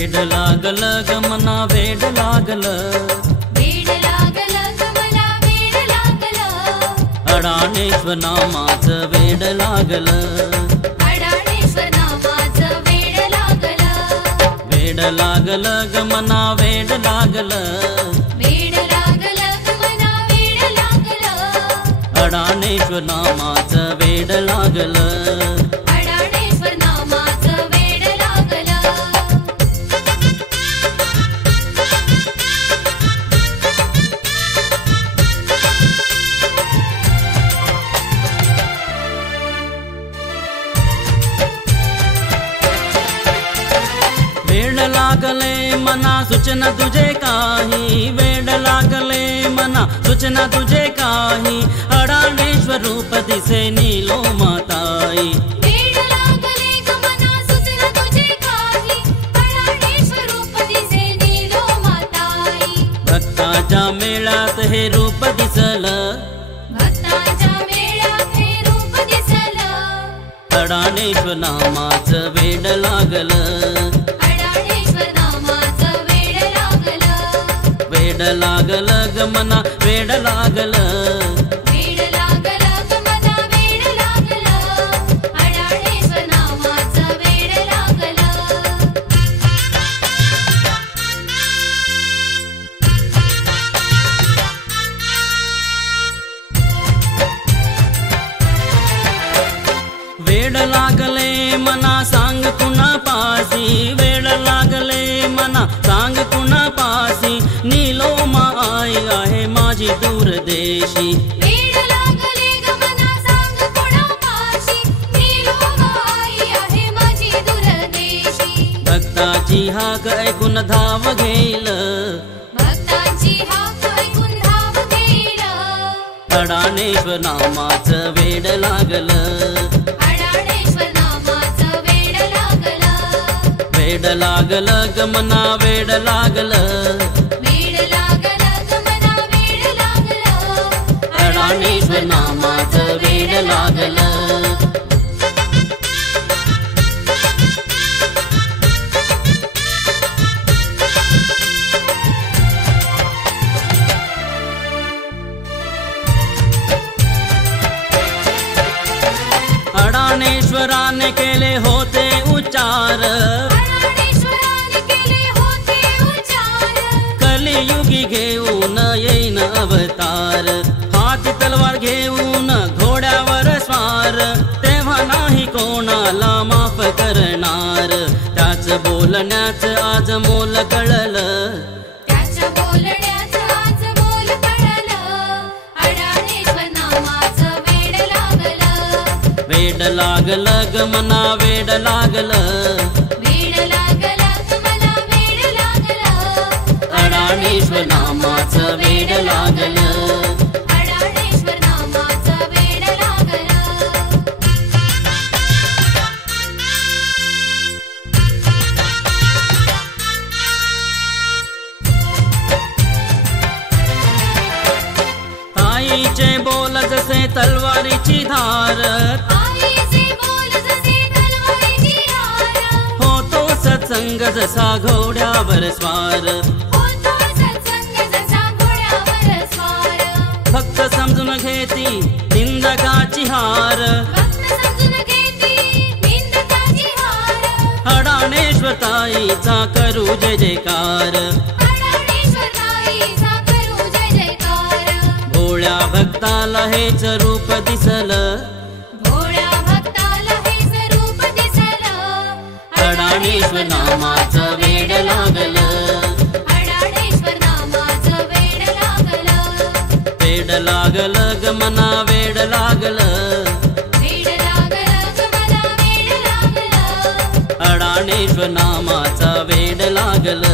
वेड लागल ग मना वेड लागल, वेड लागल ग मला वेड लागल, अडाणेश्वर नामाचं वेड लागल, अडाणेश्वर नामाचं वेड लागल, वेड लागल ग मना वेड लागल, वेड लागल ग मला वेड लागल, अडाणेश्वर नामाचं वेड लागल. अडाणेश्वर नामाचं वेड लागल. वेड लागले मना सूचना तुझे काही, वेड लागले मना सूचना तुझे काही, अडाणेश्वर रूप दिसे नीलो माताई. वेड लागले ग मना सूचना तुझे काही, अडाणेश्वर रूप दिसे नीलो माताई. भक्ताच्या मेळ्यात हे रूप दिसल, भक्ताच्या मेळ्यात हे रूप दिसलं, अडाणेश्वर नामाचं वेड लागल, अडाणेश्वर नामाचं वेड लागल, वेड लागल ग मना वेड लागल, वेड लागल ग मला वेड लागल, अडाणेश्वर नामाचं वेड लागल. वेड लागले मना सांग कुणा पासी, वेड लागले मना सांग कुणा पासी, नीलो आई आहे माझी दूरदेशी. वेड लागले ग मना सांग कोणापाशी, नीलोमाई आहे माझी दूरदेशी. भक्ताची हाक ऐकून धाव घेईल, भक्ताची हाक ऐकून धाव घेईल, अडाणेश्वर नामाचं वेड लागल, अडाणेश्वर नामाचं वेड लागल, वेड लागल ग मना वेड लागल, वेड लागल ग मला वेड लागल, अडाणेश्वर नामाचं वेड लागल. अडाणेश्वराने केले होते उच्चार, अडाणेश्वराने केले होते उच्चार, कलियुगी घेऊन येईन अवतार, हाती तलवार घेऊन घोड्यावर स्वार, तेव्हा नाही कोणाला माफ करणार, त्याच बोलण्याच आज मोल कळलं, त्याच्या बोलण्याचं आज मोल कळलं, अडाणेश्वर नामाचं वेड लागलं, वेड लागल ग मना वेड लागल, वेड लागल ग मला वेड लागलं, अडाणेश्वर नामाचं वेड लागल. अडाणेश्वर नामाचं वेड लागलं. आईचे बोल जसे तलवारीची धार, आईचे बोल जसे तलवारीची धार, होतो सत्संग जसा घोड्यावर स्वार, होतो सत्संग जसा घोड्यावर स्वार, फक्त समजून घेती निंदकाची हार, भक्त समजून घेती निंदकाची हार, अडाणेश्वर ताईचा करू जय जयकार, अडाणेश्वर ताईचा करू जय जयकार, भोळ्या भक्ताला हेच रूप दिसल, भोळ्या भक्ताला हेच रूप दिसलं, अडाणेश्वर नामाचं वेड लागल, अडाणेश्वर नामाचं वेड लागलं, वेड लागल ग मना वेड लागल, वेड लागल ग मला वेड लागलं, अडाणेश्वर नामाचा वेड लागल.